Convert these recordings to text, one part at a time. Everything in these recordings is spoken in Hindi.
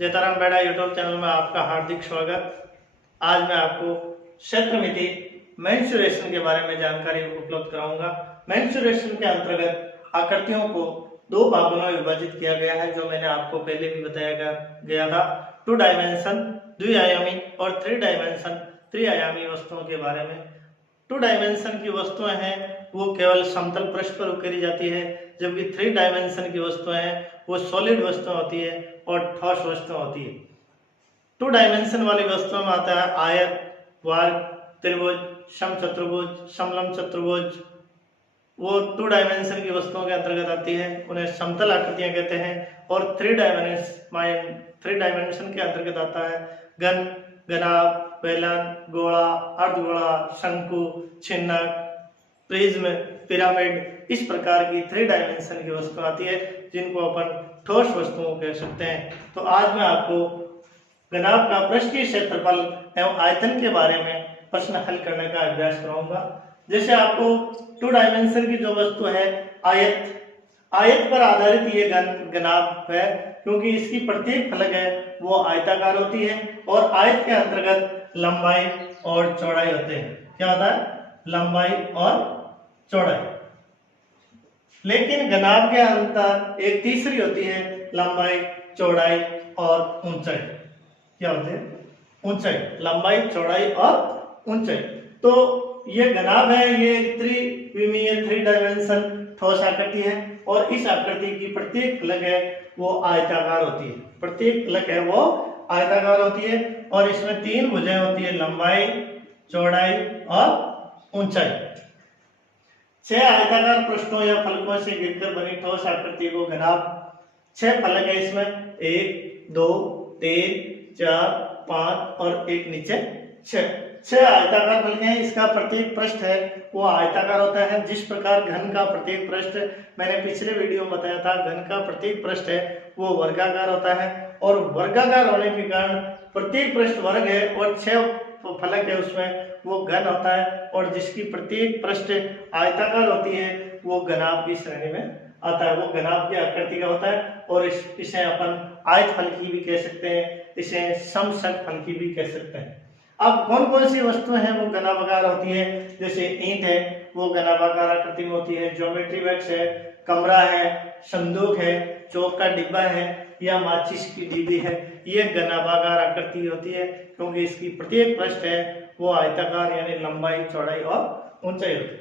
जयताराम बेड़ा यूट्यूब चैनल में आपका हार्दिक स्वागत। आज मैं आपको क्षेत्रमिति मेंस्ट्रुएशन के बारे में जानकारी उपलब्ध कराऊंगा। मेंस्ट्रुएशन के अंतर्गत आकृतियों को दो भागों में विभाजित किया गया है, जो मैंने आपको पहले भी बताया गया था। 2 डायमेंशन द्विआयामी और 3 डायमेंशन त्रिआयामी वस्तुओं के बारे में। 2 डायमेंशन की वस्तुएं हैं वो केवल समतल पृष्ठ पर उकेरी जाती है, जबकि 3 डायमेंशन की वस्तुएं हैं वो सॉलिड वस्तुएं होती है और ठोस वस्तुएं होती है। 2 डायमेंशन वाली वस्तुओं में आता है आयत, वर्ग, त्रिभुज, समचतुर्भुज, समलंब चतुर्भुज। वो 2 डायमेंशन की वस्तुओं के अंतर्गत आती है, उन्हें समतल आकृतियां कहते हैं। और 3 डायमेंशन के अंतर्गत आता है घन, घनाभ, बेलन, गोला, अर्धगोला, शंकु, छिन्नक, प्रिज्म, पिरामिड। इस प्रकार की 3 डायमेंशन की वस्तु आती है, जिनको अपन ठोस वस्तुओं कह सकते हैं। तो आज मैं आपको घनाभ का पृष्ठीय क्षेत्रफल एवं आयतन के बारे में प्रश्न हल करने का अभ्यास कराऊंगा। जैसे आपको 2 डायमेंशन की जो वस्तु है आयत पर आधारित ये घनाभ है, क्योंकि इसकी प्रत्येक फलक है वो आयताकार होती है और आयत के अंतर्गत लंबाई और चौड़ाई होते हैं। क्या होता है? लंबाई और चौड़ाई। लेकिन घनाभ के अंतर एक तीसरी होती है, लंबाई, चौड़ाई और ऊंचाई। क्या होते हैं? ऊंचाई, लंबाई, चौड़ाई और ऊंचाई। तो ये घनाभ है, ये त्रिविमीय 3 डायमेंशन ठोस आकृति है और इस आकृति की प्रत्येक फलक है वो आयताकार होती है। प्रत्येक फलक है वो आयताकार होती है और इसमें 3 भुजाएं होती है, लंबाई, चौड़ाई और ऊंचाई। 6 आयताकार पृष्ठों या फलकों से गिरकर बनी ठोस आकृति को घनाभ। 6 फलक है इसमें, 1, 2, 3, 4, 5 और एक नीचे 6 आयताकार फलक हैं। इसका प्रत्येक पृष्ठ है वो आयताकार होता है। जिस प्रकार घन का प्रत्येक पृष्ठ, मैंने पिछले वीडियो में बताया था, घन का प्रत्येक पृष्ठ है वो वर्गाकार होता है और वर्गाकार होने के कारण प्रत्येक पृष्ठ वर्ग है और 6 फलक है उसमें वो घन होता है, और जिसकी प्रत्येक पृष्ठ आयताकार होती है वो घनाभ की श्रेणी में आता है, वो घनाभ की आकृति का होता है। और इसे अपन आयत फलकी भी कह सकते हैं, इसे समषक फलकी भी कह सकते हैं। अब कौन कौन सी वस्तुएं हैं वो घनाभाकार होती है? जैसे ईंट है वो घनाभाकार आकृति में होती है, ज्योमेट्री बॉक्स है, कमरा है, संदूक है, चौक का डिब्बा है या माचिस की डिब्बी है, ये घनाभाकार आकृति होती है, क्योंकि इसकी प्रत्येक पृष्ठ है वो आयताकार यानी लंबाई, चौड़ाई और ऊंचाई होती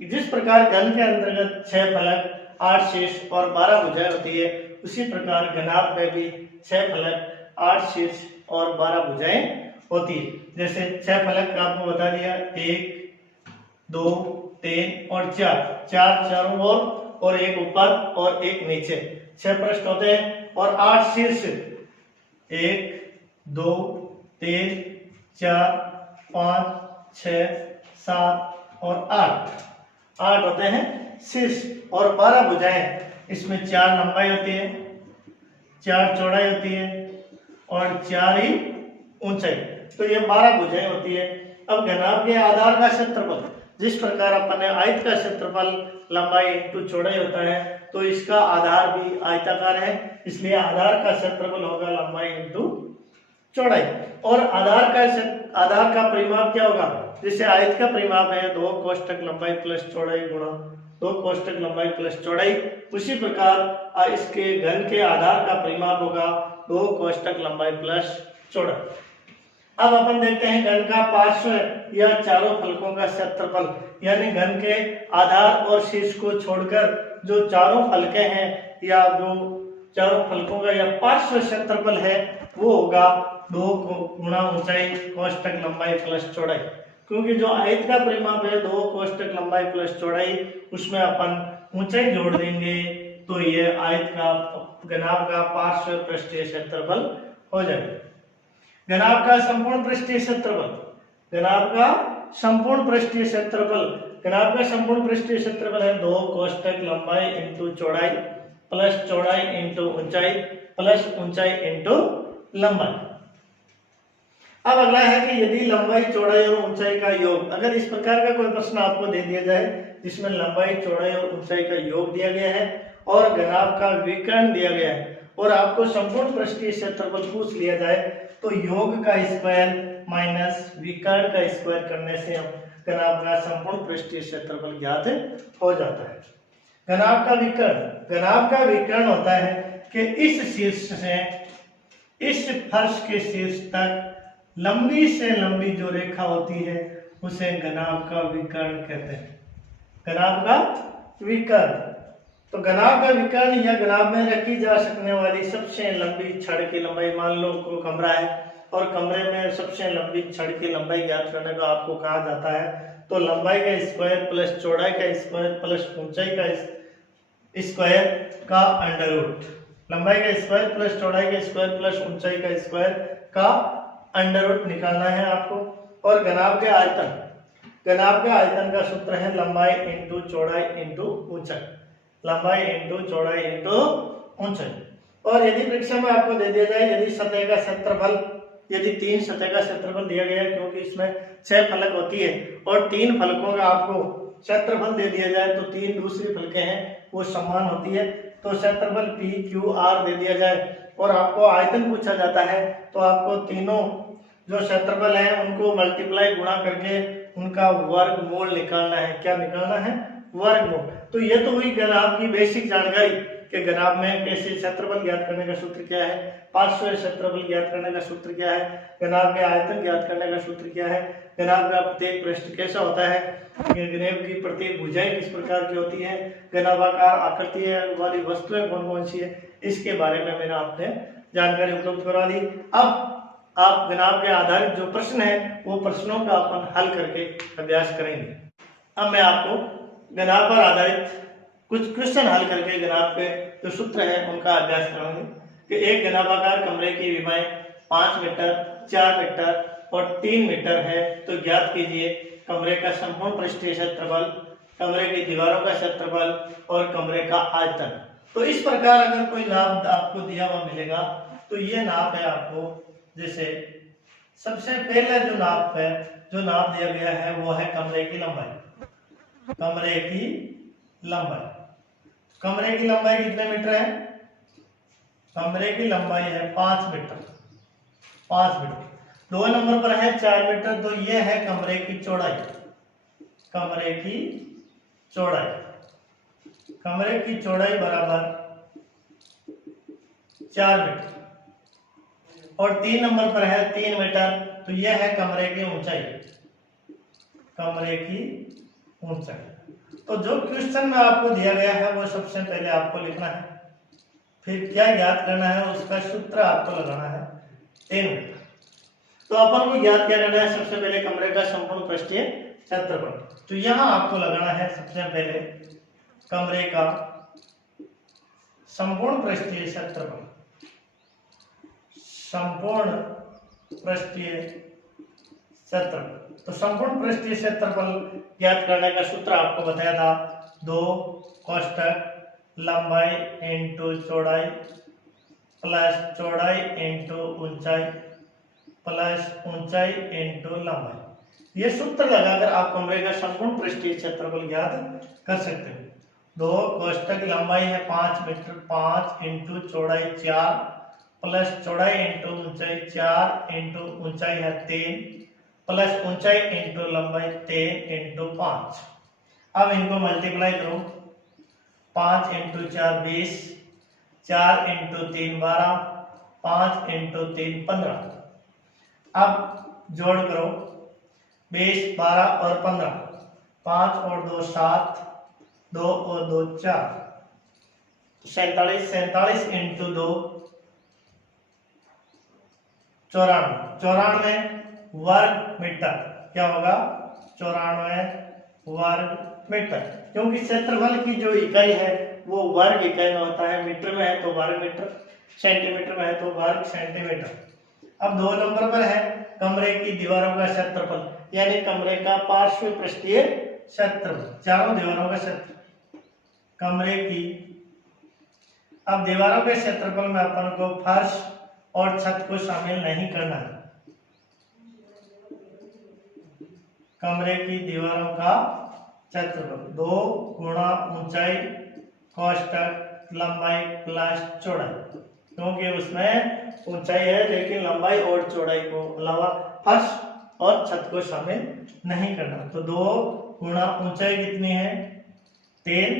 है। जिस प्रकार घन के अंतर्गत 6 फलक, 8 शीर्ष और 12 भुजाएं होती है, उसी प्रकार घनाभ में भी 6 फलक, 8 शीर्ष और 12 भुजाएं होती है। जैसे 6 फलक का आपको बता दिया, 1, 2, 3 और 4 चारों ओर और एक ऊपर और एक नीचे 6 पृष्ठ होते हैं। और 8 शीर्ष, 1, 2, 3, 4, 5, 6, 7 और 8 होते हैं शीर्ष। और 12 भुजाएं, इसमें 4 लंबाई होती है, 4 चौड़ाई होती है और 4 ही ऊंचाई। तो ये 12 भुजाएं होती है। अब घनाभ के आधार का क्षेत्रफल, जिस प्रकार अपन ने आयत का क्षेत्रफल लंबाई इंटू चौड़ाई होता है, तो इसका आधार भी आयताकार है, इसलिए आधार का क्षेत्रफल होगा लंबाई इंटू चौड़ाई। और आधार का परिमाप क्या होगा? जैसे आयत का परिमाप है 2 कोष्ठक लंबाई प्लस चौड़ाई गुणा 2 कोष्ठक लंबाई प्लस चौड़ाई, उसी प्रकार इसके घन के आधार का परिमाप होगा 2 कोष्ठक लंबाई प्लस चौड़ाई। अब अपन देखते हैं घन का पार्श्व या चारों फलकों का क्षेत्रफल, यानी घन के आधार और शीर्ष को छोड़कर जो चारों फलके हैं या जो चारों फलकों का या पार्श्व क्षेत्रफल है वो होगा 2 गुणा ऊंचाई कोष्ठक लंबाई प्लस चौड़ाई। क्योंकि जो आयत का परिमाप है 2 कोष्ठक लंबाई प्लस चौड़ाई, उसमें अपन ऊंचाई जोड़ देंगे तो ये आयत का घनाभ का पार्श्व पृष्ठीय क्षेत्रफल हो जाएगा। घनाभ का संपूर्ण पृष्ठीय क्षेत्रफल, घनाभ का संपूर्ण पृष्ठीय क्षेत्रफल है 2 कोष्ठक लंबाई इंटू चौड़ाई प्लस चौड़ाई इंटू ऊंचाई प्लस ऊंचाई इंटू लंबाई। अब अगला है कि यदि लंबाई, चौड़ाई और ऊंचाई का योग, अगर इस प्रकार का कोई प्रश्न आपको दे दिया जाए जिसमें लंबाई, चौड़ाई और ऊंचाई का योग दिया गया है और घनाभ का विकर्ण दिया गया है और आपको संपूर्ण पृष्ठीय क्षेत्रफल पूछ लिया जाए तो योग का स्क्वायर माइनस विकर्ण का स्क्वायर करने से हम घनाभ का संपूर्ण पृष्ठीय क्षेत्रफल ज्ञात हो जाता है। घनाभ का विकर्ण होता है कि इस शीर्ष से इस फर्श के शीर्ष तक लंबी से लंबी जो रेखा होती है उसे घनाभ का विकर्ण कहते हैं। घनाभ का विकर्ण, तो घनाभ का विकर्ण या घनाभ में रखी जा सकने वाली सबसे लंबी छड़ की लंबाई, मान लो को कमरा है और कमरे में सबसे लंबी छड़ की लंबाई ज्ञात करने का आपको कहा जाता है, तो लंबाई का स्क्वायर प्लस चौड़ाई का स्क्वायर प्लस ऊंचाई का स्क्वायर का अंडर रूट, लंबाई का स्क्वायर प्लस चौड़ाई का स्क्वायर प्लस ऊंचाई का स्क्वायर का अंडर रूट निकालना है आपको। और घनाभ के आयतन का सूत्र है लंबाई इंटू चौड़ाई इंटू ऊंचाई, लंबाई इंटू चौड़ाई इंटू ऊंचाई। और यदि परीक्षा में आपको दे दिया जाए यदि सतह का क्षेत्रफल, यदि 3 सतह का क्षेत्रफल दिया गया है क्योंकि इसमें 6 फलक होती है और 3 फलकों का आपको क्षेत्रफल दे दिया जाए तो 3 दूसरी फलकें हैं वो समान होती है, तो क्षेत्रफल पी क्यू आर दे दिया जाए और आपको आयतन पूछा जाता है तो आपको तीनों जो क्षेत्रफल है उनको मल्टीप्लाई गुणा करके उनका वर्गमूल निकालना है। क्या निकालना है? वर्गमूल। तो ये तो हुई घनाभ की बेसिक जानकारी कि घनाभ में कैसे क्षेत्रफल ज्ञात करने का सूत्र क्या है, पार्श्व क्षेत्रफल ज्ञात करने का सूत्र क्या है, घनाभ के आयतन ज्ञात करने का सूत्र क्या है, घनाभ का प्रत्येक पृष्ठ कैसा होता है, घनाभ की प्रत्येक भुजाएं किस प्रकार की होती है, घनाभाकार आकृति वाली वस्तुएं कौन कौन सी है, इसके बारे में मैंने आपने जानकारी उपलब्ध करवा दी। अब आप घनाभ के आधारित जो प्रश्न है वो प्रश्नों का अपन हल करके अभ्यास करेंगे। अब मैं आपको घनाभ पर आधारित कुछ क्वेश्चन हल करके घनाभ के जो सूत्र है उनका अभ्यास कराऊंगे कि एक घनाभाकार कमरे की विमाएं 5 मीटर, 4 मीटर और 3 मीटर है, तो ज्ञात कीजिए कमरे का संपूर्ण पृष्ठीय क्षेत्रफल, कमरे की दीवारों का क्षेत्रफल और कमरे का आयतन। तो इस प्रकार अगर कोई नाप आपको दिया हुआ मिलेगा तो ये नाप है आपको, जैसे सबसे पहले जो नाप दिया गया है वो है कमरे की लंबाई। कमरे की लंबाई कितने मीटर है? कमरे की लंबाई है 5 मीटर। 2 नंबर पर है 4 मीटर, तो ये है कमरे की चौड़ाई। कमरे की चौड़ाई बराबर 4 मीटर। और 3 नंबर पर है 3 मीटर, तो यह है कमरे की ऊंचाई। तो जो क्वेश्चन में आपको दिया गया है वो सबसे पहले आपको लिखना है, फिर क्या ज्ञात करना है उसका सूत्र आपको लगाना है 3 मीटर। तो अपन को ज्ञात क्या करना है? सबसे पहले कमरे का संपूर्ण पृष्ठीय क्षेत्रफल, तो यहां आपको लगाना है सबसे पहले कमरे का संपूर्ण पृष्ठीय क्षेत्रफल। तो संपूर्ण पृष्ठीय क्षेत्रफल ज्ञात करने का सूत्र आपको बताया था, 2 कोष्टक लंबाई इंटू चौड़ाई प्लस चौड़ाई इंटू ऊंचाई प्लस ऊंचाई इंटू लंबाई। ये सूत्र लगाकर आप कमरे का संपूर्ण पृष्ठीय क्षेत्रफल ज्ञात कर सकते हैं। 2 कोष्टक लंबाई है 5 मीटर, 5 इंटू चौड़ाई 4 प्लस चौड़ाई इंटू ऊंचाई 4 इंटू ऊंचाई है 3 प्लस ऊंचाई इंटू लंबाई 3 इंटू 5। अब इनको मल्टीप्लाई करो, 5 इंटू 4 20, 4 इंटू 3 12, 5 इंटू 3 15। अब जोड़ करो 20, 12 और 15, 5 और 2 7, 2 और 2 4, 47 इंटू 2 94 वर्ग मीटर। क्या होगा? 94 वर्ग मीटर, क्योंकि क्षेत्रफल की जो इकाई है वो वर्ग इकाई में होता है। मीटर में है तो वर्ग मीटर, सेंटीमीटर में है तो वर्ग सेंटीमीटर। अब 2 नंबर पर है कमरे की दीवारों का क्षेत्रफल, यानी कमरे का पार्श्व पृष्ठीय क्षेत्रफल, चारों दीवारों का क्षेत्रफल कमरे की। अब दीवारों के क्षेत्रफल में अपन को फर्श और छत को शामिल नहीं करना है। कमरे की दीवारों का क्षेत्रफल 2 गुणा ऊंचाई कोष्टक लंबाई प्लस चौड़ाई क्योंकि उसमें ऊंचाई है लेकिन लंबाई और चौड़ाई को अलावा फर्श और छत को शामिल नहीं करना। तो 2 गुणा ऊंचाई कितनी है 3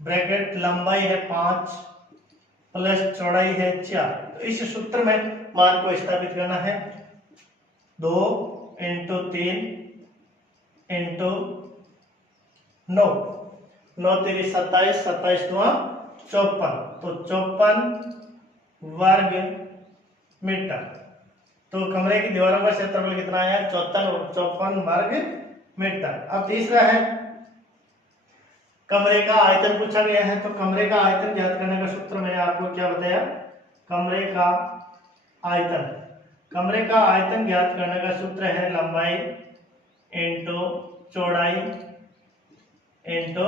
ब्रैकेट लंबाई है 5 प्लस चौड़ाई है 4। तो इस सूत्र में मान को स्थापित करना है 2 इंटू 3 इंटू 9, 9 तेरी 27, 27 दुआ 54, तो 54 वर्ग मीटर। तो कमरे की दीवारों का क्षेत्रफल कितना आया 54 वर्ग मीटर। अब तीसरा है कमरे का आयतन पूछा गया है। तो कमरे का आयतन ज्ञात करने का सूत्र मैंने आपको क्या बताया, कमरे का आयतन, कमरे का आयतन ज्ञात करने का सूत्र है लंबाई इंटू चौड़ाई इंटू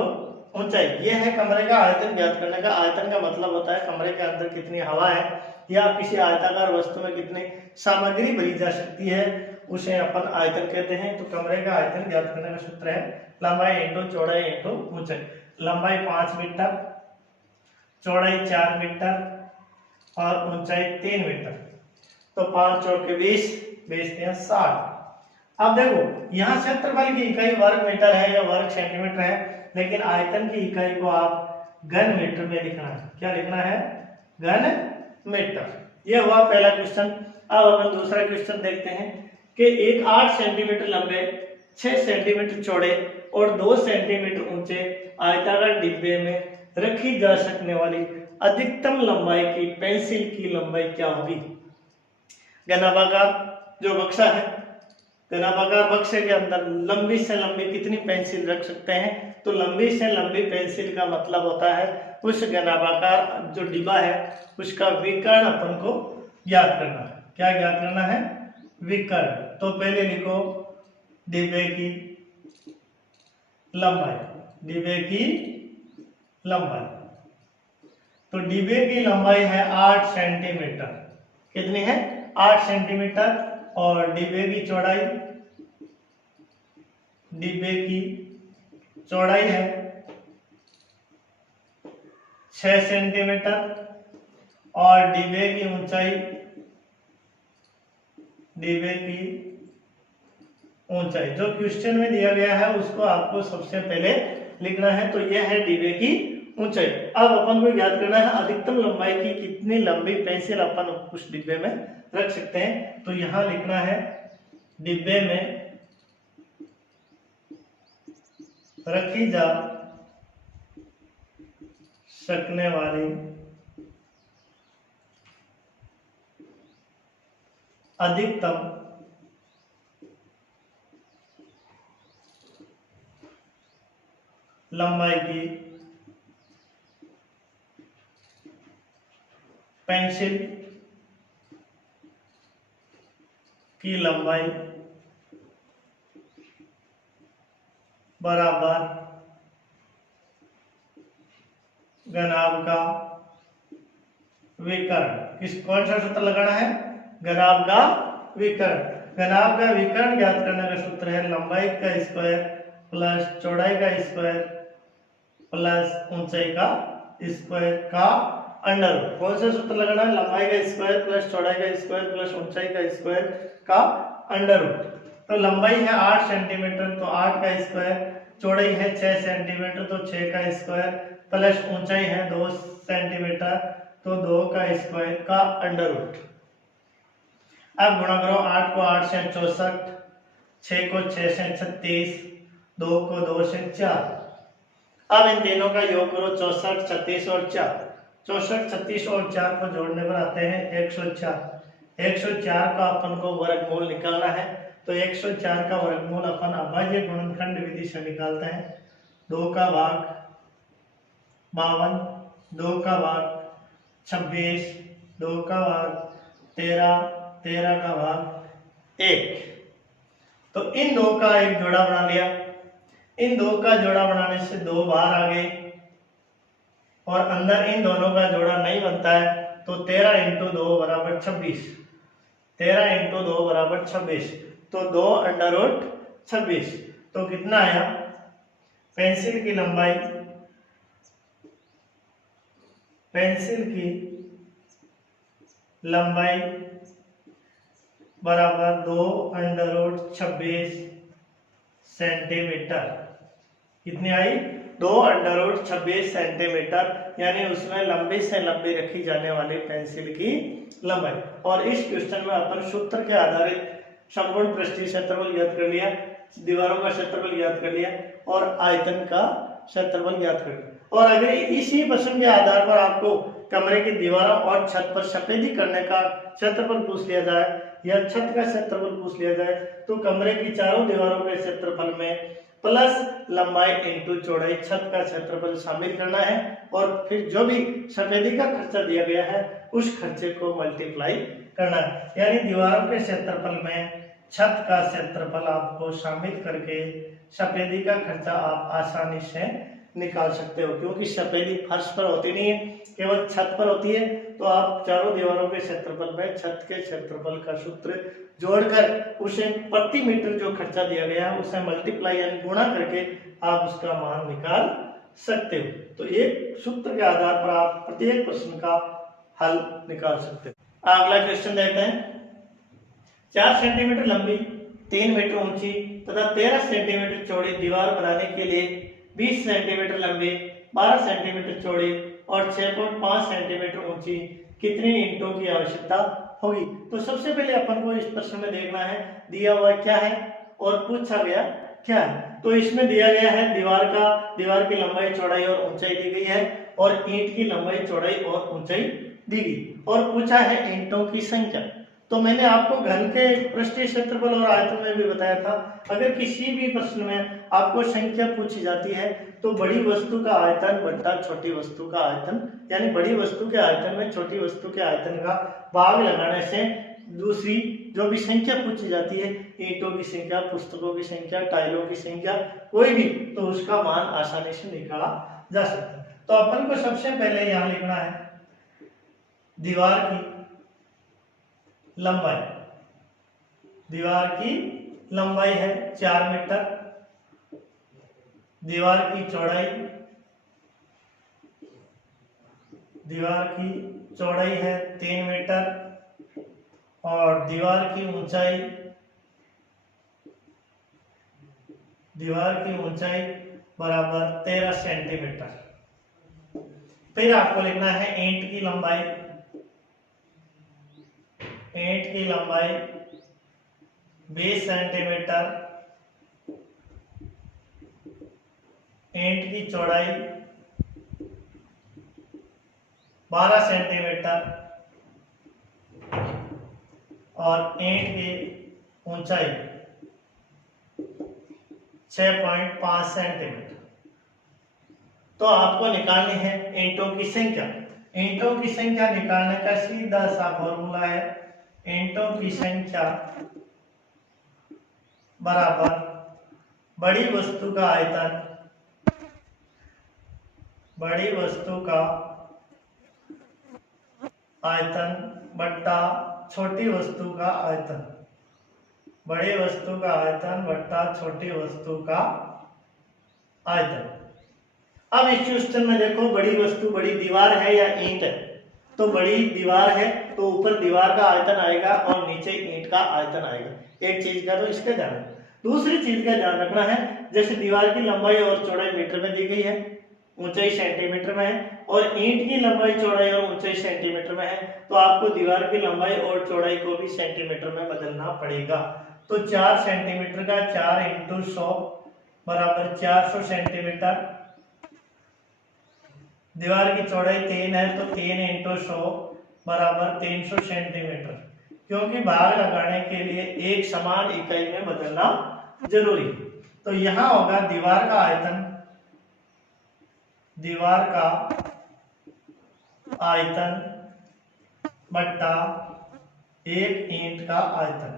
ऊंचाई। ये है कमरे का आयतन ज्ञात करने का। आयतन का मतलब होता है कमरे के अंदर कितनी हवा है या किसी आयताकार वस्तु में कितनी सामग्री भरी जा सकती है, उसे अपन आयतन कहते हैं। तो कमरे का आयतन ज्ञात करने का सूत्र है लंबाई इंटू चौड़ाई इंटू ऊंचाई। लंबाई 5 मीटर, चौड़ाई 4 मीटर और ऊंचाई 3 मीटर। तो 5 चौके 20, 60। अब देखो यहाँ क्षेत्रफल की इकाई वर्ग मीटर है या वर्ग सेंटीमीटर है, लेकिन आयतन की इकाई को आप घन मीटर में लिखना है। क्या लिखना है, घन मीटर। यह हुआ पहला क्वेश्चन। अब अपन दूसरा क्वेश्चन देखते हैं कि एक 8 सेंटीमीटर लंबे, 6 सेंटीमीटर चौड़े और 2 सेंटीमीटर ऊंचे आयताकार डिब्बे में रखी जा सकने वाली अधिकतम लंबाई की पेंसिल की लंबाई क्या होगी। घनाभागार जो बक्सा है, घनाभागार बक्से के अंदर लंबी से लंबी कितनी पेंसिल रख सकते हैं। तो लंबी से लंबी पेंसिल का मतलब होता है उस घनाभागार जो डिब्बा है उसका विकर्ण अपन को ज्ञात करना है। क्या ज्ञात करना है, विकर्ण। तो पहले लिखो डिब्बे की लंबाई, डिब्बे की लंबाई। तो डिब्बे की लंबाई है 8 सेंटीमीटर। कितनी है, 8 सेंटीमीटर। और डिब्बे की चौड़ाई, डिब्बे की चौड़ाई है 6 सेंटीमीटर और डिब्बे की ऊंचाई, डिब्बे की ऊंचाई जो क्वेश्चन में दिया गया है उसको आपको सबसे पहले लिखना है। तो यह है डिब्बे की ऊंचाई। अब अपन को याद करना है अधिकतम लंबाई की कितनी लंबी पेंसिल अपन उस डिब्बे में रख सकते हैं। तो यहां लिखना है डिब्बे में रखी जा सकने वाली अधिकतम लंबाई की पेंसिल की लंबाई बराबर घनाभ का विकर्ण। कौन सा सूत्र लगाना है, घनाभ का विकर्ण। घनाभ का विकर्ण ज्ञात करने का सूत्र है लंबाई का स्क्वायर प्लस चौड़ाई का स्क्वायर प्लस ऊंचाई का स्क्वायर का अंडर रूट। कौन सा सूत्र लगाना है, लंबाई का स्क्वायर प्लस चौड़ाई का स्क्वायर प्लस ऊंचाई का स्क्वायर का अंडर रूट। तो लंबाई है 8 सेंटीमीटर तो 8 का स्क्वायर, चौड़ाई है 6 सेंटीमीटर तो 6 का स्क्वायर प्लस ऊंचाई है 2 सेंटीमीटर तो 2 का स्क्वायर का अंडर रूट। अब गुणा करो 8 को 8 से 64, 6 को 6 से 36, 2 को 2 से 4। अब इन तीनों का योग करो 64, 36 और 4। 64, 36 और 4 को जोड़ने पर आते हैं 104। 104 का अपन को वर्गमूल निकालना है। तो 104 का वर्गमूल अपन अभाज्य गुणनखंड विधि से निकालते हैं। 2 का भाग 52, 2 का भाग 26, 2 का भाग 13, 13 का भाग 1। तो इन दो का एक जोड़ा बना लिया। इन दो का जोड़ा बनाने से 2 बाहर आ गए और अंदर इन दोनों का जोड़ा नहीं बनता है। तो 13 इंटू 2 बराबर 26, 13 इंटू 2 बराबर 26। तो 2 अंडर रूट 26। तो कितना आया, पेंसिल की लंबाई, पेंसिल की लंबाई बराबर 2√26 सेंटीमीटर। कितनी आई? 2√26 सेंटीमीटर, यानी उसमें लंबी से लंबी रखी जाने वाली पेंसिल की लंबाई। और इस क्वेश्चन में अपन सूत्र के आधारित संपूर्ण पृष्ठीय क्षेत्रफल ज्ञात कर लिया, दीवारों का क्षेत्रफल ज्ञात कर लिया और आयतन का क्षेत्रफल ज्ञात कर लिया। और अगर इसी प्रश्न के आधार पर आपको कमरे की दीवारों और छत पर सफेदी करने का क्षेत्रफल पूछ लिया जाए या छत का क्षेत्रफल पूछ लिया जाए, तो कमरे की चारों दीवारों के क्षेत्रफल में प्लस लंबाई इंटू चौड़ाई छत का क्षेत्रफल शामिल करना है और फिर जो भी सफेदी का खर्चा दिया गया है उस खर्चे को मल्टीप्लाई करना है। यानी दीवारों के क्षेत्रफल में छत का क्षेत्रफल आपको शामिल करके सफेदी का खर्चा आप आसानी से निकाल सकते हो, क्योंकि सफेदी फर्श पर होती नहीं है, केवल छत पर होती है। तो आप चारों दीवारों के क्षेत्रफल में छत के क्षेत्रफल का सूत्र जोड़कर उसे प्रति मीटर जो खर्चा दिया गया है उसे मल्टीप्लाई यानी गुणा करके आप उसका मान निकाल सकते हो। तो एक सूत्र के आधार पर आप प्रत्येक प्रश्न का हल निकाल सकते हो। अगला क्वेश्चन देखते हैं। 4 सेंटीमीटर लंबी, 3 मीटर ऊंची तथा 13 सेंटीमीटर चौड़ी दीवार बनाने के लिए 20 सेंटीमीटर लंबी, 12 सेंटीमीटर चौड़ी और 6.5 सेंटीमीटर ऊंची कितनी ईंटों की आवश्यकता होगी? तो सबसे पहले अपन को इस प्रश्न में देखना है दिया हुआ क्या है और पूछा गया क्या है। तो इसमें दिया गया है दीवार की लंबाई चौड़ाई और ऊंचाई दी गई है और ईंट की लंबाई चौड़ाई और ऊंचाई दी गई और पूछा है ईंटों की संख्या। तो मैंने आपको घन के पृष्ठीय क्षेत्रफल और आयतन में भी बताया था, अगर किसी भी प्रश्न में आपको संख्या पूछी जाती है तो बड़ी वस्तु का आयतन बट्टा छोटी वस्तु का आयतन, यानी बड़ी वस्तु के आयतन में छोटी वस्तु के आयतन का भाग लगाने से दूसरी जो भी संख्या पूछी जाती है, ईंटों की संख्या, पुस्तकों की संख्या, टाइलों की संख्या, कोई भी, तो उसका मान आसानी से निकाला जा सकता है। तो अपन को सबसे पहले यहाँ लिखना है दीवार की लंबाई। दीवार की लंबाई है 4 मीटर, दीवार की चौड़ाई है 3 मीटर और दीवार की ऊंचाई बराबर 13 सेंटीमीटर। फिर आपको लिखना है ईंट की लंबाई 20 सेंटीमीटर, ईंट की चौड़ाई 12 सेंटीमीटर और ईंट की ऊंचाई 6.5 सेंटीमीटर। तो आपको निकालनी है ईंटों की संख्या। ईंटों की संख्या निकालने का सीधा सा फॉर्मूला है ईंटों की संख्या बराबर बड़ी वस्तु का आयतन बट्टा छोटी वस्तु का आयतन, बड़ी वस्तु का आयतन बट्टा छोटी वस्तु का आयतन। अब इस क्वेश्चन में देखो बड़ी वस्तु बड़ी दीवार है या ईंट है, तो बड़ी दीवार है तो ऊपर दीवार का आयतन आएगा और नीचे ईंट का आयतन आएगा। एक चीज का तो इसका ध्यान रखना। दूसरी चीज का ध्यान रखना है, जैसे दीवार की लंबाई और चौड़ाई मीटर में दी गई है, ऊंचाई सेंटीमीटर में है और ईंट की लंबाई चौड़ाई और ऊंचाई सेंटीमीटर में है, तो आपको दीवार की लंबाई और चौड़ाई को भी सेंटीमीटर में बदलना पड़ेगा। तो 4 सेंटीमीटर का 4 × 100 बराबर 400 सेंटीमीटर। दीवार की चौड़ाई 3 है तो 3 × 100 बराबर 300 सेंटीमीटर, क्योंकि भाग लगाने के लिए एक समान इकाई में बदलना जरूरी। तो यहां होगा दीवार का आयतन बट्टा एक ईंट का आयतन।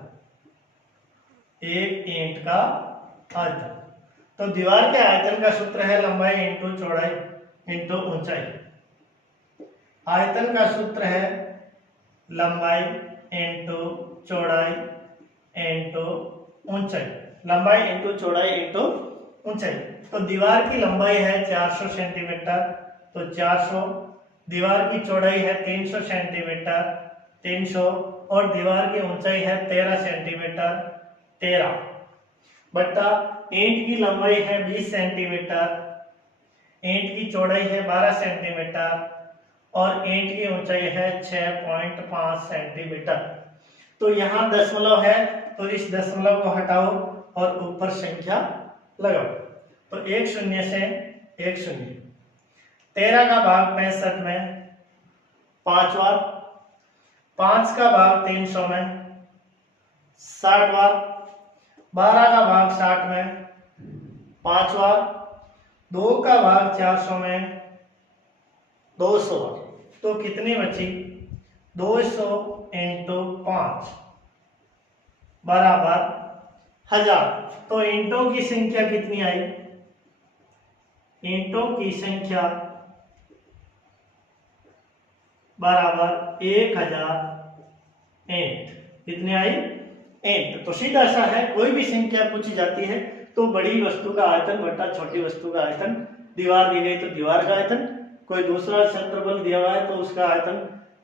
तो दीवार के आयतन का सूत्र है लंबाई इंटू चौड़ाई इंटू ऊंचाई। आयतन का सूत्र है लंबाई इंटू चौड़ाई इंटू ऊंचाई, लंबाई इंटू चौड़ाई इंटू ऊंचाई। तो दीवार की लंबाई है 400 सेंटीमीटर, तो 400, दीवार की चौड़ाई है 300 सेंटीमीटर 300 और दीवार की ऊंचाई है 13 सेंटीमीटर, 13 बट्टा ईंट की लंबाई है 20 सेंटीमीटर, ईंट की चौड़ाई है 12 सेंटीमीटर और ईंट की ऊंचाई है 6.5 सेंटीमीटर। तो यहाँ दशमलव है, तो इस दशमलव को हटाओ और ऊपर संख्या लगाओ। तो एक शून्य से एक शून्य, 13 का भाग 65 में 5 बार, 5 का भाग 300 में 60 बार, 12 का भाग 60 में 5 बार, 2 का भाग 400 में 200 बार। तो कितनी बची? 200 इंटू 5 बराबर 1000। तो ईंटों की संख्या कितनी आई? ईंटों की संख्या बराबर 1000 ईंट। कितनी आई? ईंट। तो सीधा सा है, कोई भी संख्या पूछी जाती है तो बड़ी वस्तु का आयतन बटा छोटी वस्तु का आयतन, दीवार दी गई तो दीवार का आयतन, कोई दूसरा क्षेत्रफल दिया हुआ है तो उसका आयतन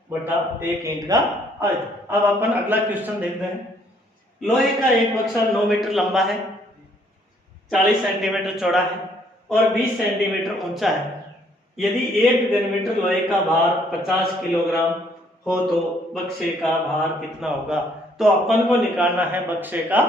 बटा एक ईंट का आयतन। अब अपन अगला क्वेश्चन देखते हैं। लोहे का एक बक्सा 9 मीटर लंबा है, 40 सेंटीमीटर चौड़ा है और 20 सेंटीमीटर ऊंचा है। यदि 1 घन मीटर लोहे का भार 50 किलोग्राम हो तो बक्से का भार कितना होगा? तो अपन को निकालना है बक्से का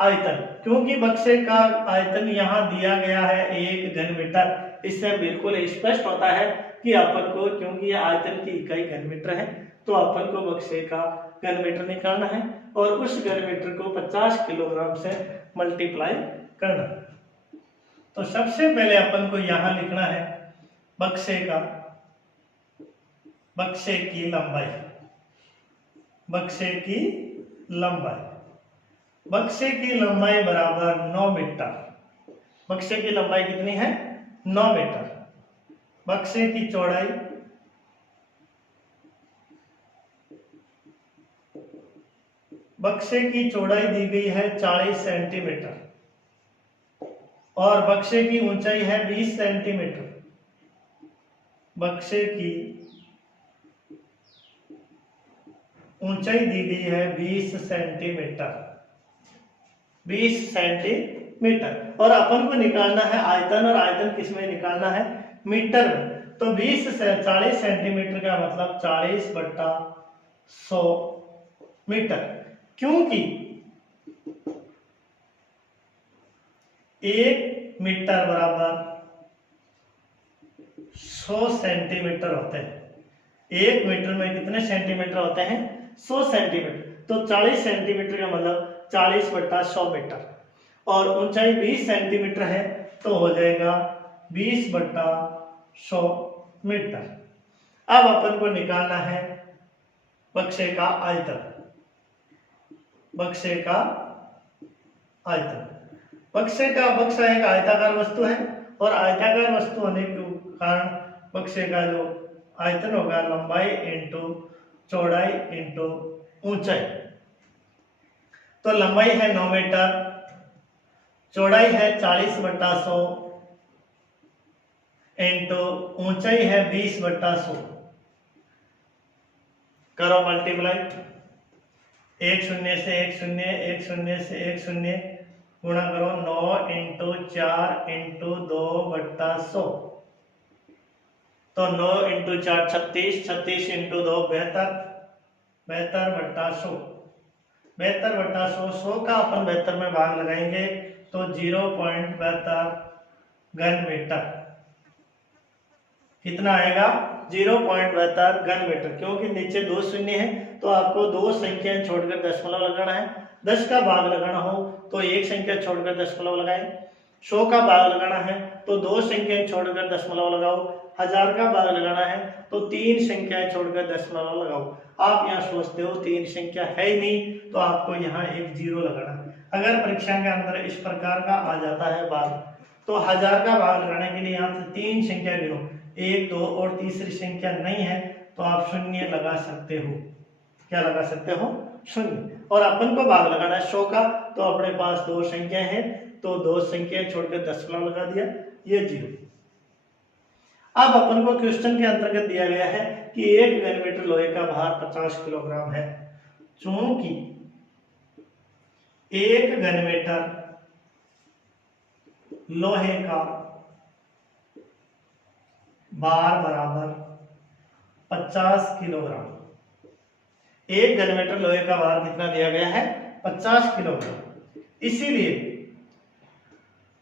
आयतन, क्योंकि बक्से का आयतन यहाँ दिया गया है 1 घन मीटर। इससे बिल्कुल स्पष्ट होता है कि अपन को, क्योंकि यह आयतन की इकाई घन मीटर है, तो अपन को बक्से का घन मीटर निकालना है और उस घन मीटर को 50 किलोग्राम से मल्टीप्लाई करना है। तो सबसे पहले अपन को यहाँ लिखना है बक्से की लंबाई, बक्से की लंबाई, बक्से की लंबाई बराबर 9 मीटर। बक्से की लंबाई कितनी है? 9 मीटर। बक्से की चौड़ाई दी गई है 40 सेंटीमीटर और बक्से की ऊंचाई है 20 सेंटीमीटर। बक्से की ऊंचाई दी गई है 20 सेंटीमीटर, 20 सेंटीमीटर। और अपन को निकालना है आयतन, और आयतन किस में निकालना है? मीटर में। तो 20 से 40 सेंटीमीटर का मतलब 40 बट्टा 100 मीटर, क्योंकि 1 मीटर बराबर 100 सेंटीमीटर होते हैं। 1 मीटर में कितने सेंटीमीटर होते हैं? 100 सेंटीमीटर। तो 40 सेंटीमीटर का मतलब 40 बट्टा 100 मीटर, और ऊंचाई 20 सेंटीमीटर है तो हो जाएगा 20 बट्टा 100 मीटर। अब अपन को निकालना है बक्से का आयतन, बक्से का आयतन। बक्सा एक आयताकार वस्तु है और आयताकार वस्तु होने के कारण बक्से का जो आयतन होगा लंबाई इंटू चौड़ाई इंटू ऊंचाई। तो लंबाई है 9 मीटर, चौड़ाई है 40 बट्टा 100 इंटू ऊंचाई है 20 बट्टा 100। करो मल्टीप्लाई, 1 शून्य से 1 शून्य, 1 शून्य से 1 शून्य, गुणा करो 9 इंटू 4 इंटू 2 बट्टा 100। तो 9 इंटू 4 36, 36 इंटू 2 72, 72 बट्टा 100, 72 बट्टा 100। 100 का अपन 72 में भाग लगाएंगे तो 0.72 घन मीटर। कितना आएगा? 0.72 घन मीटर। क्योंकि नीचे 2 शून्य है तो आपको 2 संख्याएं छोड़कर दशमलव लगाना है। 10 का भाग लगाना हो तो एक संख्या छोड़कर दशमलव लगाएं। 100 का भाग लगाना है तो 2 संख्याएं छोड़कर दशमलव लगाओ। 1000 का भाग लगाना है तो 3 संख्याएं छोड़कर दशमलव लगाओ। आप यहाँ सोचते हो 3 संख्या है ही नहीं, तो आपको यहाँ एक 0 लगाना है। अगर परीक्षा के अंदर इस प्रकार का आ जाता है भाग, तो 1000 का भाग लगाने के लिए यहाँ से 3 संख्या गिनो, 1 2 और तीसरी संख्या नहीं है तो आप शून्य लगा सकते हो। क्या लगा सकते हो? शून्य। और अपन को भाग लगाना है 100 का, तो अपने पास 2 संख्या है तो 2 संख्या छोड़कर दशमलव लगा दिया, ये 0। अब अपन को क्वेश्चन के अंतर्गत दिया गया है कि 1 घन मीटर लोहे का भार 50 किलोग्राम है। चूंकि 1 घन मीटर लोहे का भार बराबर 50 किलोग्राम। 1 घन मीटर लोहे का भार कितना दिया गया है? 50 किलोग्राम। इसीलिए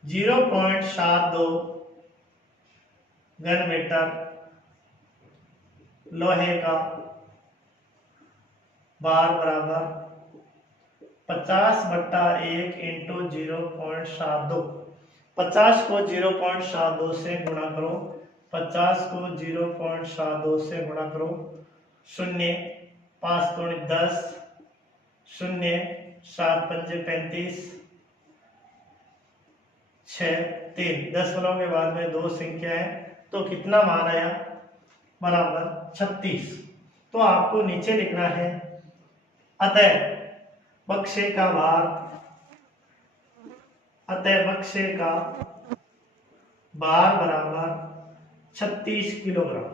0.72 घन मीटर लोहे का भार बराबर 50/1 इंटू 0.72। 50 को 0.72 से गुणा करो, 50 को 0.72 से गुणा करो, 0 5 दूनी 10, 0 7 पंजे 35, 6 3 दशमलव के बाद में 2 संख्या है, तो कितना मान आया? बराबर 36। तो आपको नीचे लिखना है अतः बक्से का भार, अतः बक्से का भार बराबर 36 किलोग्राम।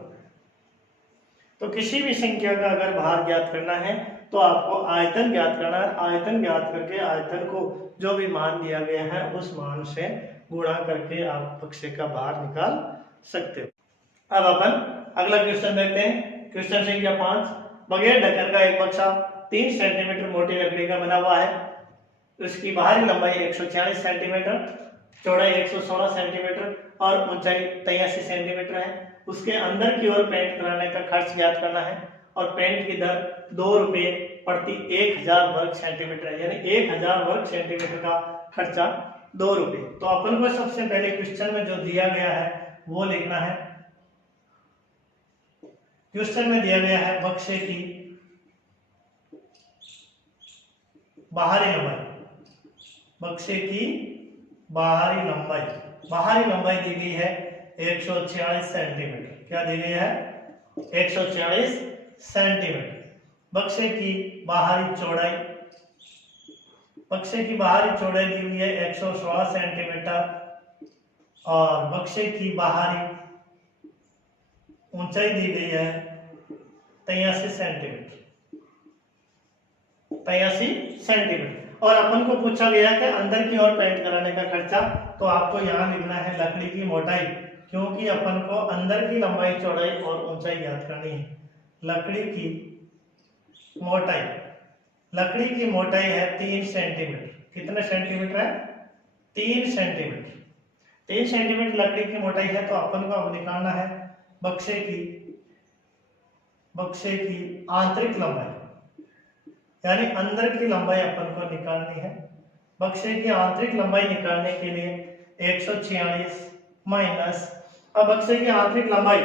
तो किसी भी संख्या का अगर भार ज्ञात करना है तो आपको आयतन ज्ञात करना है। आयतन ज्ञात करके आयतन को जो भी मान दिया गया है उस मान से गुणा करके आप बक्से का भार निकाल सकते हो। अब अपन अगला क्वेश्चन देखते हैं। क्वेश्चन संख्या 5। बगैर ढक्कन का एक बक्सा 3 सेंटीमीटर मोटी लकड़ी का बना हुआ है। उसकी बाहरी लंबाई 146 सेंटीमीटर, चौड़ाई 116 सेंटीमीटर और ऊंचाई 83 सेंटीमीटर है। उसके अंदर की ओर पेंट कराने का खर्च ज्ञात करना है और पेंट की दर 2 रुपये प्रति 1000 वर्ग सेंटीमीटर है, यानी 1000 वर्ग सेंटीमीटर का खर्चा 2 रुपये। तो अपन को सबसे पहले क्वेश्चन में जो दिया गया है वो लिखना है। क्वेश्चन में दिया गया है बक्से की बाहरी लंबाई, बक्से की बाहरी लंबाई दी गई है 146 सेंटीमीटर। क्या दी गई है? 146 सेंटीमीटर। बक्से की बाहरी चौड़ाई, बक्से की बाहरी चौड़ाई दी हुई है 116 सेंटीमीटर और बक्से की बाहरी ऊंचाई दी गई है 83 सेंटीमीटर, 83 सेंटीमीटर। और अपन को पूछा गया कि अंदर की ओर पेंट कराने का खर्चा, तो आपको यहाँ लिखना है लकड़ी की मोटाई, क्योंकि अपन को अंदर की लंबाई चौड़ाई और ऊंचाई ज्ञात करनी है। लकड़ी की मोटाई, लकड़ी की मोटाई है 3 सेंटीमीटर। कितने सेंटीमीटर है? 3 सेंटीमीटर। 3 सेंटीमीटर लकड़ी की मोटाई है। तो अपन को अब निकालना है बक्से की आंतरिक लंबाई, यानी अंदर की लंबाई अपन को निकालनी है। बक्से की आंतरिक लंबाई निकालने के लिए 146 माइनस, अब बक्से की आंतरिक लंबाई,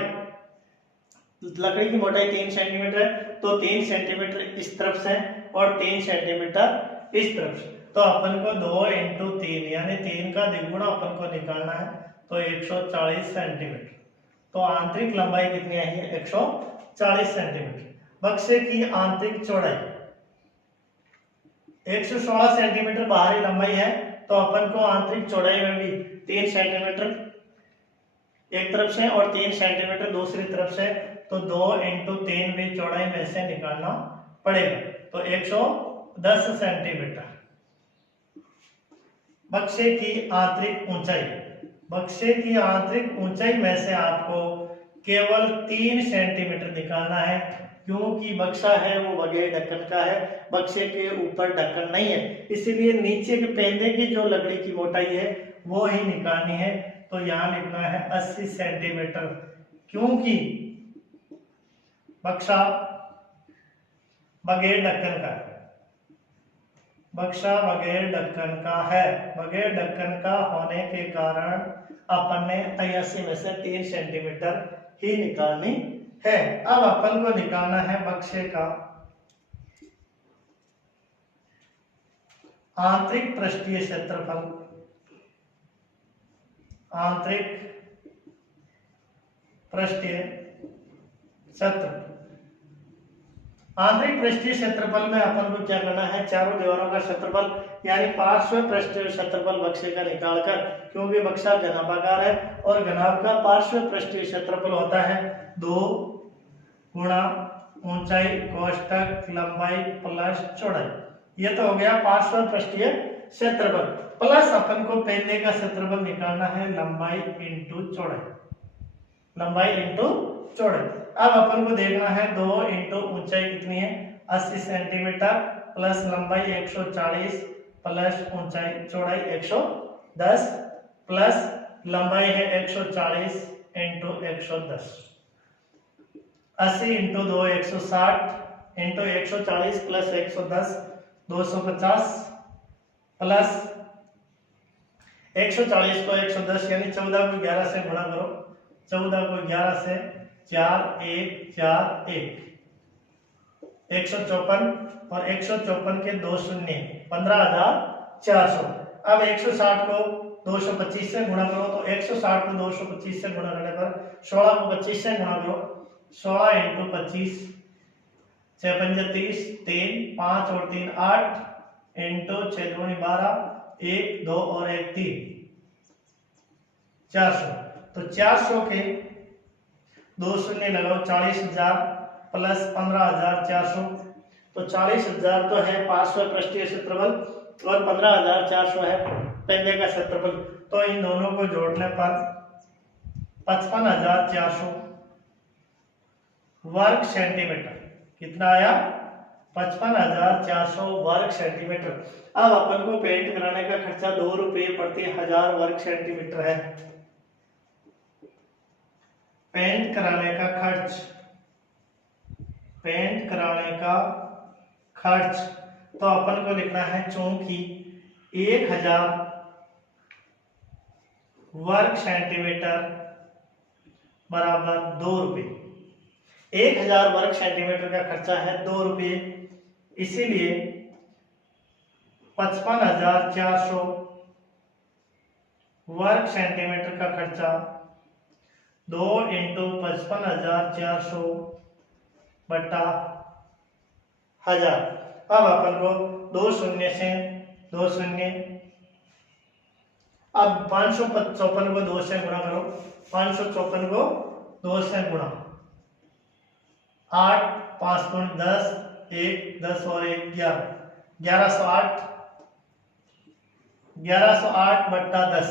लकड़ी की मोटाई 3 सेंटीमीटर है, तो 3 सेंटीमीटर इस तरफ से और 3 सेंटीमीटर इस तरफ से। तो अपन को 2 इंटू 3 यानी 3 का द्विगुणा अपन को निकालना है, तो 140 सेंटीमीटर। तो आंतरिक लंबाई कितनी आई है? 140 सेंटीमीटर। बक्से की आंतरिक चौड़ाई 116 सेंटीमीटर बाहरी लंबाई है, तो अपन को आंतरिक चौड़ाई में भी 3 सेंटीमीटर एक तरफ से और 3 सेंटीमीटर दूसरी तरफ से, तो 2 इंटू 3 भी चौड़ाई में से निकालना पड़ेगा, तो 110 सेंटीमीटर। बक्से की आंतरिक ऊंचाई, बक्से की आंतरिक ऊंचाई में से आपको केवल 3 सेंटीमीटर निकालना है, क्योंकि बक्सा है वो बगैर ढक्कन का है, बक्से के ऊपर ढक्कन नहीं है, इसीलिए नीचे के पेंदे की जो लकड़ी की मोटाई है वो ही निकालनी है। तो यहाँ लिखना है 80 सेंटीमीटर, क्योंकि बक्सा बगैर ढक्कन का है, बक्सा बगैर ढक्कन का है। बगैर ढक्कन का होने के कारण अपन ने 83 में से 3 सेंटीमीटर ही निकालनी है। अब अपन को निकालना है बक्से का आंतरिक पृष्ठीय क्षेत्रफल, आंतरिक पृष्ठीय क्षेत्रफल। आंतरिक पृष्ठीय क्षेत्रफल में अपन को क्या करना है? चारों दीवारों का क्षेत्रफल यानी पार्श्व पृष्ठीय क्षेत्रफल बक्से का निकालकर, क्योंकि बक्सा घनाभागाकार है और घनाभ का पार्श्व पृष्ठीय क्षेत्रफल होता है 2 गुणा ऊंचाई कोष्टक लंबाई प्लस चौड़ाई। ये तो हो गया पार्श्व पृष्ठीय क्षेत्रफल, प्लस अपन को पेंदे का क्षेत्रफल निकालना है लंबाई इंटू चौड़ाई, लंबाई इंटू चौड़ाई। अब अपन को देखना है 2 इंटू ऊंचाई कितनी है 80 सेंटीमीटर प्लस लंबाई 140 प्लस ऊंचाई चौड़ाई 110 प्लस लंबाई है 140 into 110, 80 into 2 160 into 140 plus 110 250 plus 140 को 110 यानी 14 को 11 से गुणा करो, 14 को 11 से 4 1 4 1 154 और 154 के 2 शून्य 15,400। अब 160 को 225 से गुणा करो तो 160 को 225 से गुणा करने पर 16 को 25 से गुणा करो, 16 इंटू 25 6 5 30 3 5 और 3 8 इंटू 6 2 12 1 2 और 1 3 400। तो 400 के 2 शून्य लगाओ 40,000 प्लस 15,400, तो 40,000 तो है पार्श्व पृष्ठीय क्षेत्रफल और 15,400 है पेंदे का क्षेत्रफल। तो इन दोनों को जोड़ने पर 55,400 वर्ग सेंटीमीटर कितना आया 55,400 वर्ग सेंटीमीटर। अब अपन को पेंट कराने का खर्चा 2 रुपये प्रति 1000 वर्ग सेंटीमीटर है। पेंट कराने का खर्च, पेंट कराने का खर्च तो अपन को लिखना है चूंकि 1000 वर्ग सेंटीमीटर बराबर 2 रुपये। 1000 वर्ग सेंटीमीटर का खर्चा है 2 रुपये, इसीलिए 55,400 वर्ग सेंटीमीटर का खर्चा 2 इंटू 55,400 बटा 1000। अब अपन को 2 शून्य से 2 शून्य, अब 554 को 2 से गुणा करो, 554 को 2 से गुणा 8 5 गुण 10 1 10 और 1 11 1108 1108 बट्टा 10।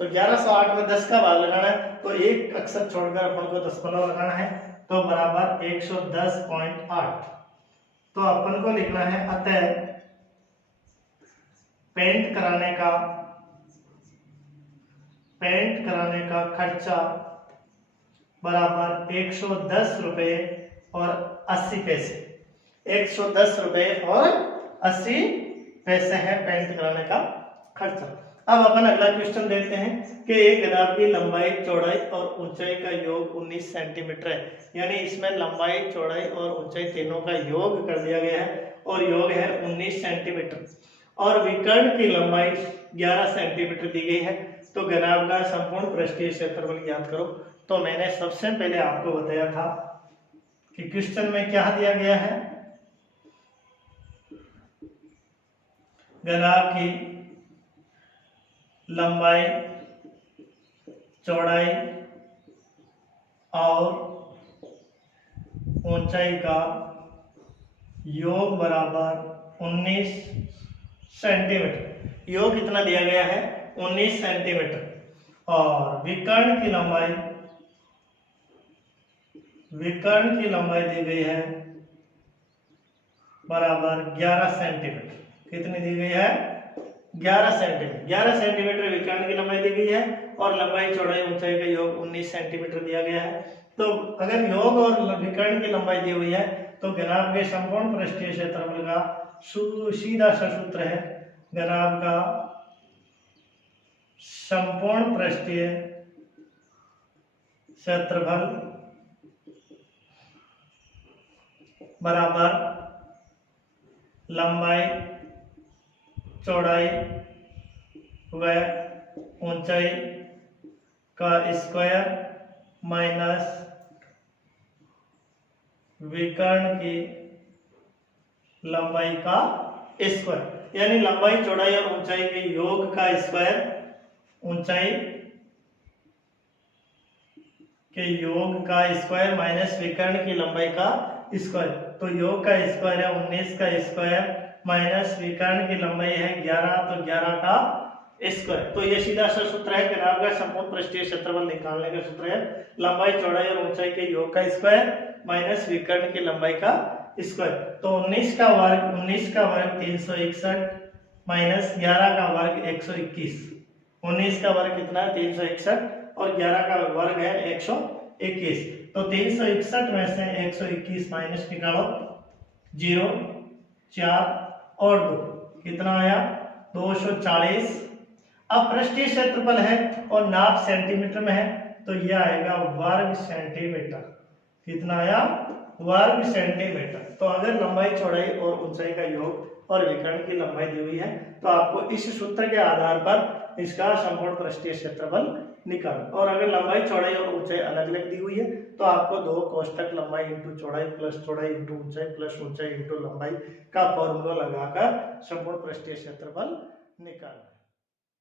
तो 1108 में 10 का भाग लगाना है तो एक अक्षर छोड़कर अपन को 10 लगाना है तो बराबर 110.8। तो अपन को लिखना है अतः पेंट कराने का खर्चा बराबर 110 रुपये और 80 पैसे, 110 रुपये और 80 पैसे है पेंट कराने का खर्चा। अब अपन अगला क्वेश्चन देखते हैं कि एक घनाभ की लंबाई चौड़ाई और ऊंचाई का योग 19 सेंटीमीटर है, यानी इसमें लंबाई चौड़ाई और ऊंचाई तीनों का योग कर दिया गया है और योग है 19 सेंटीमीटर और विकर्ण की लंबाई 11 सेंटीमीटर दी गई है। तो घनाभ का संपूर्ण पृष्ठीय क्षेत्रफल ज्ञात करो। तो मैंने सबसे पहले आपको बताया था कि क्वेश्चन में क्या दिया गया है, घनाभ की लंबाई चौड़ाई और ऊंचाई का योग बराबर 19 सेंटीमीटर। योग कितना दिया गया है 19 सेंटीमीटर और विकर्ण की लंबाई दी गई है बराबर 11 सेंटीमीटर। कितनी दी गई है 11 सेंटीमीटर। 11 सेंटीमीटर विकर्ण की लंबाई दी गई है और लंबाई चौड़ाई ऊंचाई का योग 19 सेंटीमीटर दिया गया है। तो अगर योग और विकर्ण की लंबाई दी हुई है तो घनाभ के संपूर्ण पृष्ठीय क्षेत्रफल का सीधा सा सूत्र है, घनाभ का संपूर्ण पृष्ठीय क्षेत्रफल बराबर लंबाई चौड़ाई व ऊंचाई का स्क्वायर माइनस विकर्ण की लंबाई का स्क्वायर। यानी लंबाई चौड़ाई और ऊंचाई के योग का स्क्वायर, ऊंचाई के योग का स्क्वायर माइनस विकर्ण की लंबाई का स्क्वायर। तो योग का स्क्वायर है 19 का स्क्वायर माइनस विकर्ण की लंबाई है 11, तो 11 का स्क्वायर। तो ये सीधा सा सूत्र है किनार का संपूर्ण पृष्ठीय क्षेत्रफल निकालने का सूत्र है लंबाई चौड़ाई और ऊंचाई के योग का स्क्वायर माइनस विकर्ण की लंबाई का स्क्वायर। तो 19 का वर्ग 361 माइनस 11 का वर्ग 121। 19 का वर्ग कितना है 361 और 11 का वर्ग है 121। तो 361 में से 121 माइनस निकालो, 0 4 और 2 कितना आया 240। अब पृष्ठीय क्षेत्रफल है और नाप सेंटीमीटर में है तो यह आएगा वर्ग सेंटीमीटर। कितना आया वर्ग सेंटीमीटर। तो अगर लंबाई चौड़ाई और ऊंचाई का योग और विकर्ण की लंबाई दी हुई है तो आपको इस सूत्र के आधार पर इसका संपूर्ण पृष्ठीय क्षेत्रफल निकालना। और अगर लंबाई चौड़ाई और ऊंचाई अलग अलग दी हुई है तो आपको दो कोष्टक लंबाई इंटू चौड़ाई प्लस चौड़ाई इंटू ऊंचाई प्लस ऊंचाई इंटू लंबाई का फॉर्मूला लगाकर संपूर्ण पृष्ठीय क्षेत्रफल निकालना।